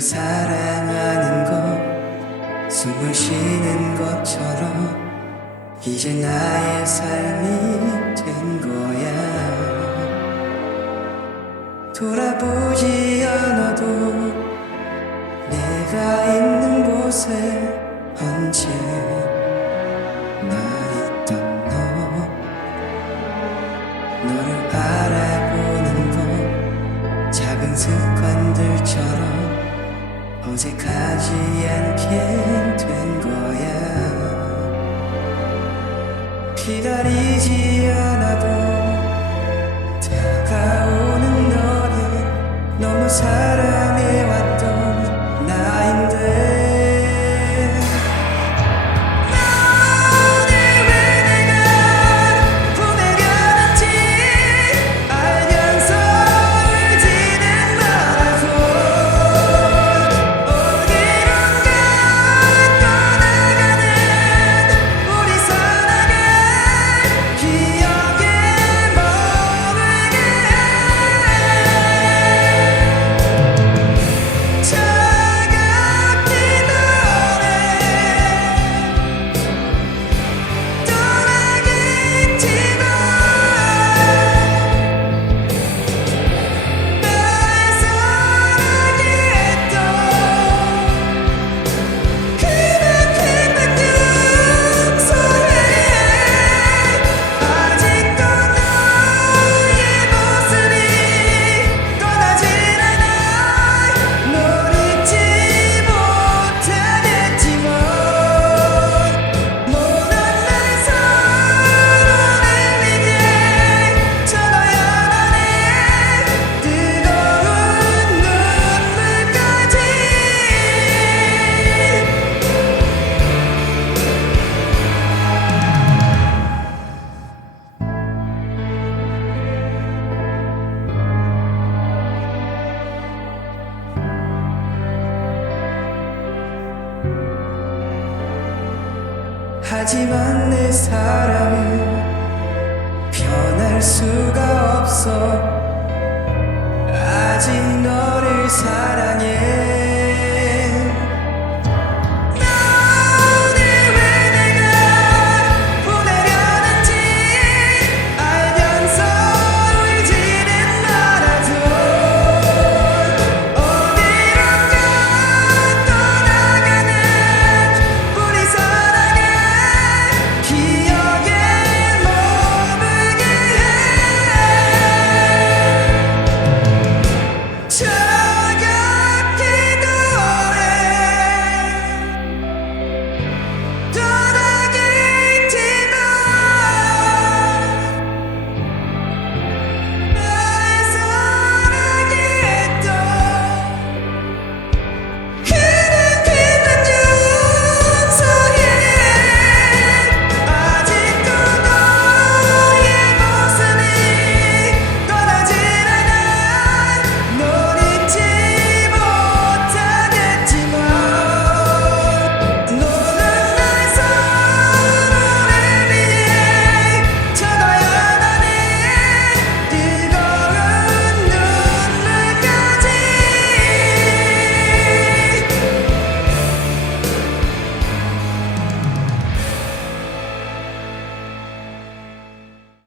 사랑하는 것 숨을 쉬는 것처럼 이제 나의 삶이 된 거야. 돌아보지 않아도 내가 있는 곳에 언제 나 있던 너. 너를 바라보는 것 작은 습관들처럼 어색하지 않게 된 거야. 기다리지 않아 하지만 내 사랑은 변할 수가 없어. 아직 너를 사랑해